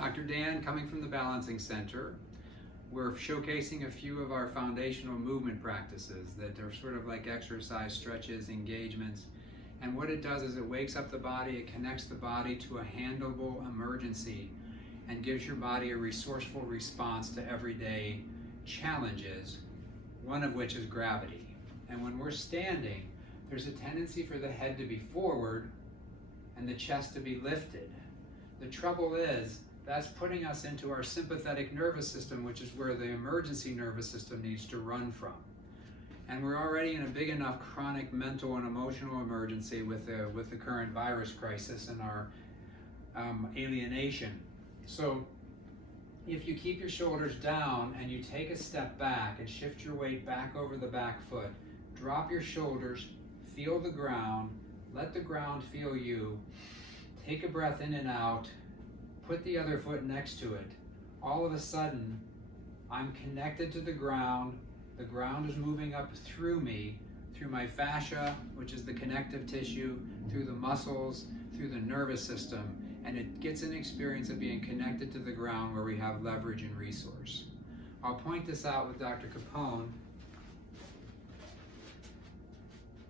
Dr. Dan, coming from the Balancing Center. We're showcasing a few of our foundational movement practices that are sort of like exercise, stretches, engagements. And what it does is it wakes up the body, it connects the body to a handleable emergency and gives your body a resourceful response to everyday challenges, one of which is gravity. And when we're standing, there's a tendency for the head to be forward and the chest to be lifted. The trouble is, that's putting us into our sympathetic nervous system, which is where the emergency nervous system needs to run from. And we're already in a big enough chronic mental and emotional emergency with the current virus crisis and our alienation. So if you keep your shoulders down and you take a step back and shift your weight back over the back foot, drop your shoulders, feel the ground, let the ground feel you, take a breath in and out, put the other foot next to it. All of a sudden, I'm connected to the ground is moving up through me, through my fascia, which is the connective tissue, through the muscles, through the nervous system, and it gets an experience of being connected to the ground where we have leverage and resource. I'll point this out with Dr. Capone.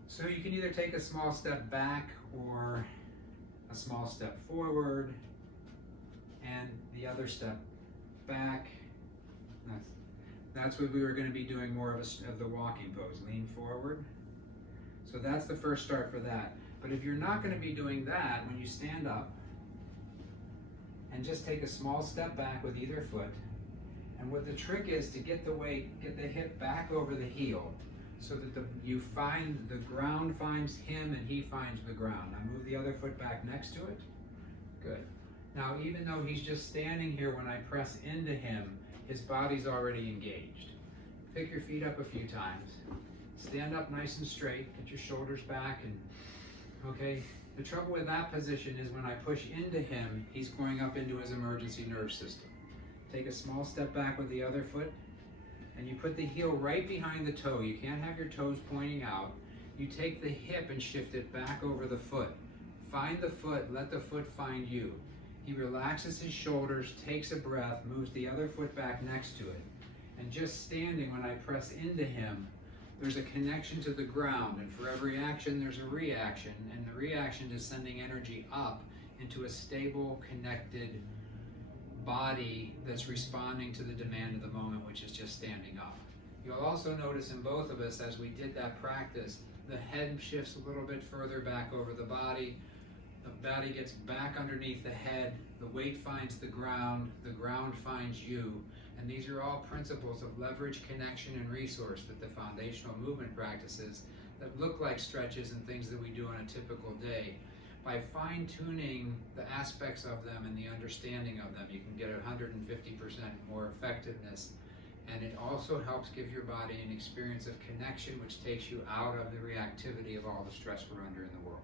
So you can either take a small step back or a small step forward, and the other step back. That's what we were going to be doing more of the walking pose. Lean forward. So that's the first start for that. But if you're not going to be doing that, when you stand up, and just take a small step back with either foot, and what the trick is to get the weight, get the hip back over the heel, so that you find the ground finds him and he finds the ground. Now move the other foot back next to it. Good. Now, even though he's just standing here, when I press into him, his body's already engaged. Pick your feet up a few times. Stand up nice and straight. Get your shoulders back. And okay. The trouble with that position is when I push into him, he's going up into his emergency nerve system. Take a small step back with the other foot, and you put the heel right behind the toe. You can't have your toes pointing out. You take the hip and shift it back over the foot. Find the foot. Let the foot find you. He relaxes his shoulders, takes a breath, moves the other foot back next to it. And just standing, when I press into him, there's a connection to the ground. And for every action, there's a reaction. And the reaction is sending energy up into a stable, connected body that's responding to the demand of the moment, which is just standing up. You'll also notice in both of us, as we did that practice, the head shifts a little bit further back over the body gets back underneath the head, the weight finds the ground finds you, and these are all principles of leverage, connection, and resource that the foundational movement practices that look like stretches and things that we do on a typical day. By fine-tuning the aspects of them and the understanding of them, you can get 150% more effectiveness, and it also helps give your body an experience of connection, which takes you out of the reactivity of all the stress we're under in the world.